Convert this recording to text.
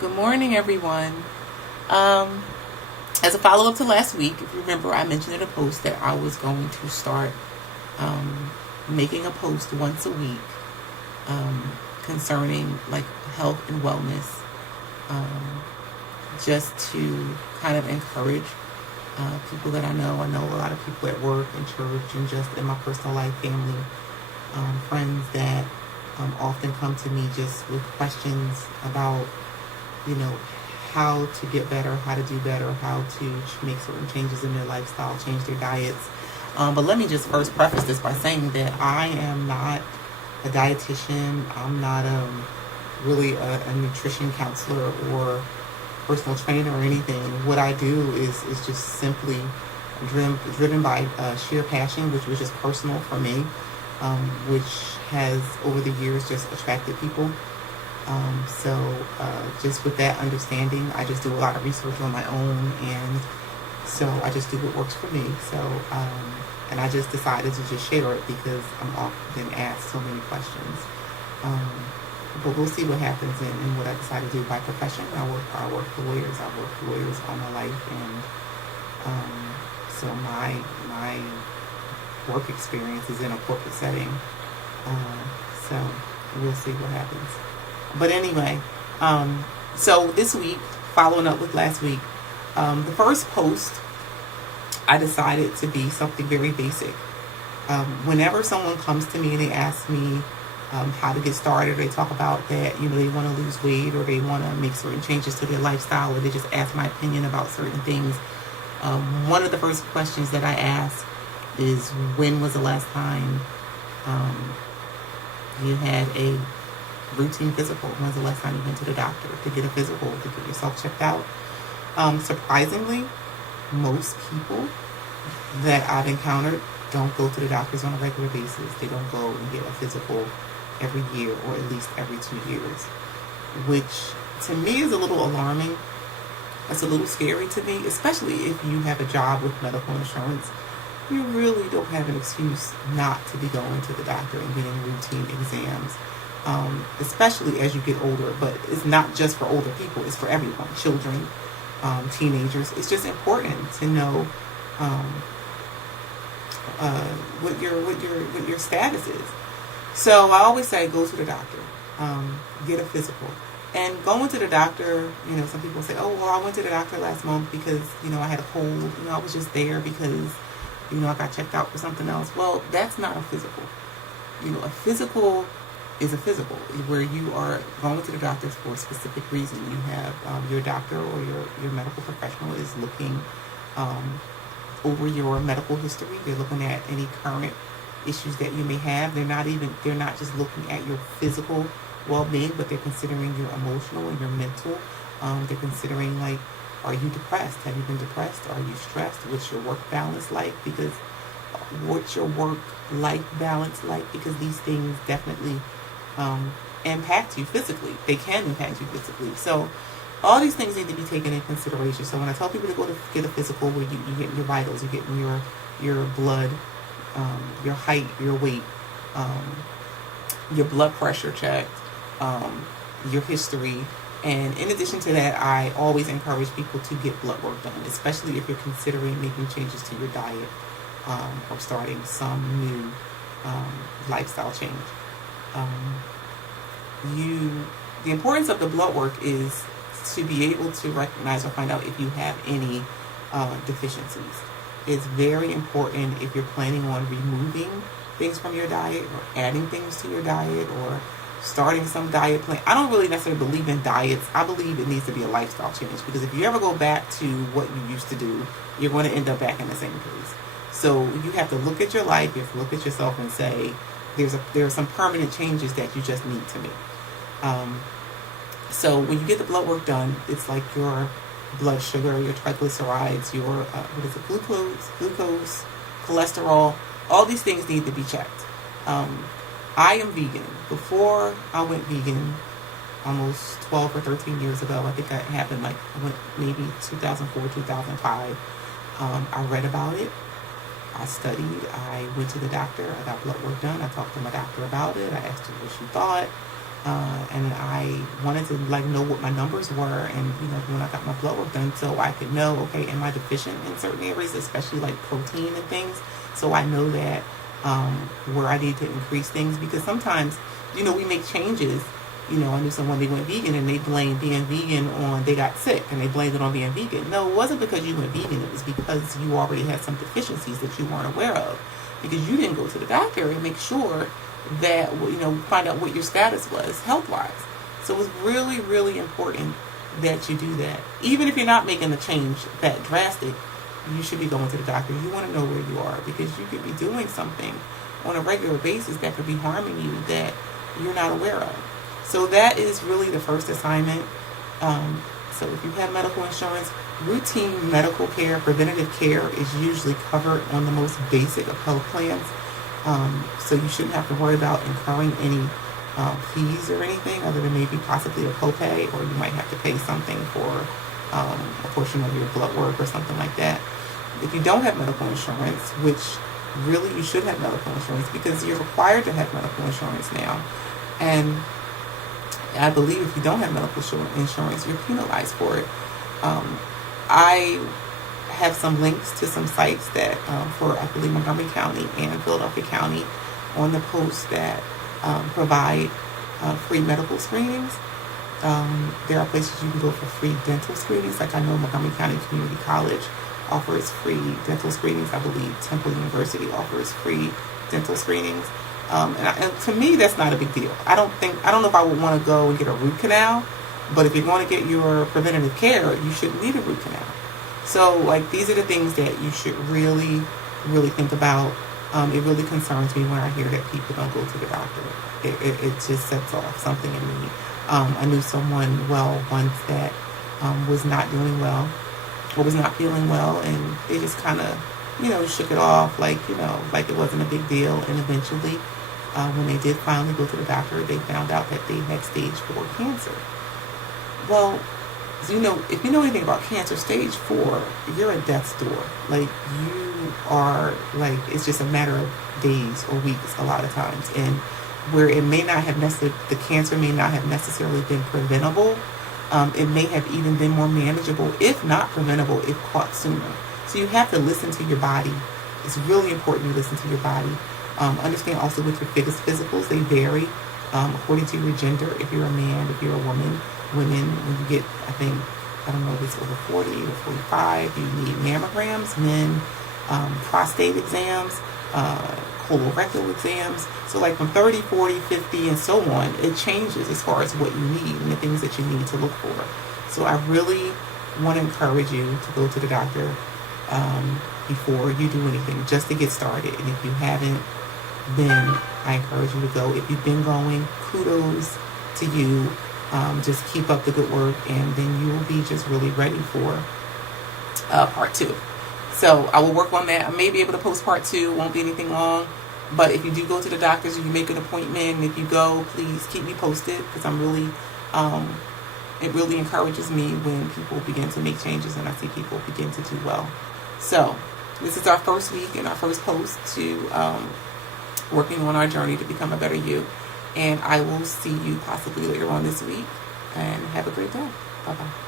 Good morning, everyone. Um, as a follow up to last week, if you remember, I mentioned in a post that I was going to start um, making a post once a week concerning like health and wellness, um, just to kind of encourage people that I know. I know a lot of people at work and church and just in my personal life, family, friends that often come to me just with questions about you know, how to get better, how to do better, how to make certain changes in their lifestyle, change their diets. But let me just first preface this by saying that I am not a dietitian. I'm not really a nutrition counselor or personal trainer or anything. What I do is just simply driven by sheer passion, which was just personal for me, which has over the years just attracted people. Just with that understanding, I just do a lot of research on my own, and so I just do what works for me. And I just decided to just share it because I'm often asked so many questions. Um, but we'll see what happens and what I decide to do by profession. I work for lawyers. I work for lawyers all my life, and so my work experience is in a corporate setting. So we'll see what happens. But anyway, so this week, following up with last week, the first post I decided to be something very basic. Whenever someone comes to me and they ask me how to get started, or they talk about that, they want to lose weight or they want to make certain changes to their lifestyle, or they just ask my opinion about certain things, one of the first questions that I ask is, when was the last time you had a routine physical? When's the last time you went to the doctor to get a physical, to get yourself checked out? Surprisingly, most people that I've encountered don't go to the doctors on a regular basis. They don't go and get a physical every year, or at least every 2 years, which to me is a little alarming. It's a little scary to me, especially if you have a job with medical insurance. You really don't have an excuse not to be going to the doctor and getting routine exams. Especially as you get older, but it's not just for older people, it's for everyone, children, teenagers. It's just important to know what your status is. So I always say, go to the doctor, get a physical. And going to the doctor, some people say, oh, well, I went to the doctor last month because, I had a cold. I was just there because, I got checked out for something else. Well, that's not a physical. A physical is a physical where you are going to the doctor for a specific reason. You have your doctor or your medical professional is looking over your medical history. They're looking at any current issues that you may have. They're not just looking at your physical well-being, but they're considering your emotional and your mental. They're considering, like, are you depressed? Have you been depressed? Are you stressed? What's your work balance like? Because what's your work-life balance like? Because these things definitely impact you physically. They can impact you physically. So all these things need to be taken in consideration. So when I tell people to go to get a physical, where you get your vitals, you get your blood, your height, your weight, your blood pressure checked, your history. And in addition to that, I always encourage people to get blood work done, especially if you're considering making changes to your diet, or starting some new lifestyle change. The importance of the blood work is to be able to recognize or find out if you have any deficiencies. It's very important if you're planning on removing things from your diet or adding things to your diet or starting some diet plan. I don't really necessarily believe in diets. I believe it needs to be a lifestyle change, because if you ever go back to what you used to do, you're going to end up back in the same place. So you have to look at your life, you have to look at yourself and say, there are some permanent changes that you just need to make. So when you get the blood work done, it's like your blood sugar, your triglycerides, your glucose, cholesterol. All these things need to be checked. I am vegan. Before I went vegan, almost 12 or 13 years ago, I think that happened maybe 2004, 2005. I read about it. I studied. I went to the doctor. I got blood work done. I talked to my doctor about it. I asked her what she thought. and I wanted to like know what my numbers were, and when I got my blood work done, so I could know, okay, am I deficient in certain areas, especially like protein and things, so I know that where I need to increase things, because sometimes we make changes. I knew someone, they went vegan and they blamed being vegan on, they got sick and they blamed it on being vegan. No, it wasn't because you went vegan. It was because you already had some deficiencies that you weren't aware of, because you didn't go to the doctor and make sure that, find out what your status was health-wise. So it was really, really important that you do that. Even if you're not making the change that drastic, you should be going to the doctor. You want to know where you are, because you could be doing something on a regular basis that could be harming you that you're not aware of. So that is really the first assignment. So if you have medical insurance, routine medical care, preventative care is usually covered on the most basic of health plans. So you shouldn't have to worry about incurring any fees or anything, other than maybe possibly a copay, or you might have to pay something for a portion of your blood work or something like that. If you don't have medical insurance, which really you should have medical insurance, because you're required to have medical insurance now, and I believe if you don't have medical insurance, you're penalized for it. I have some links to some sites that for, I believe, Montgomery County and Philadelphia County on the post that provide free medical screenings. There are places you can go for free dental screenings. Like I know Montgomery County Community College offers free dental screenings. I believe Temple University offers free dental screenings. And to me, that's not a big deal. I don't know if I would want to go and get a root canal, but if you're going to get your preventative care, you shouldn't need a root canal. So, like, these are the things that you should really, really think about. It really concerns me when I hear that people don't go to the doctor. It just sets off something in me. I knew someone once that was not doing well, or was not feeling well, and they just kind of, shook it off like it wasn't a big deal. And eventually, when they did finally go to the doctor, they found out that they had stage 4 cancer. Well, if you know anything about cancer, stage 4, you're at death's door. Like, you are, like, it's just a matter of days or weeks a lot of times. And where it may not have the cancer may not have necessarily been preventable, it may have even been more manageable, if not preventable, if caught sooner. So you have to listen to your body. It's really important you listen to your body. Understand also with your physicals, they vary according to your gender. If you're a man, if you're a woman, women, when you get, I don't know if it's over 40 or 45, you need mammograms. Men, prostate exams, colorectal exams. So like from 30, 40, 50, and so on, it changes as far as what you need and the things that you need to look for. So I really want to encourage you to go to the doctor before you do anything, just to get started. And if you haven't, then I encourage you to go. If you've been going, kudos to you. Just keep up the good work, and then you will be just really ready for part 2. So I will work on that. I may be able to post part 2. Won't be anything long. But if you do go to the doctors or you make an appointment, and if you go, please keep me posted, because I'm really, it really encourages me when people begin to make changes and I see people begin to do well. So this is our first week and our first post to working on our journey to become a better you. And I will see you possibly later on this week. And have a great day. Bye-bye.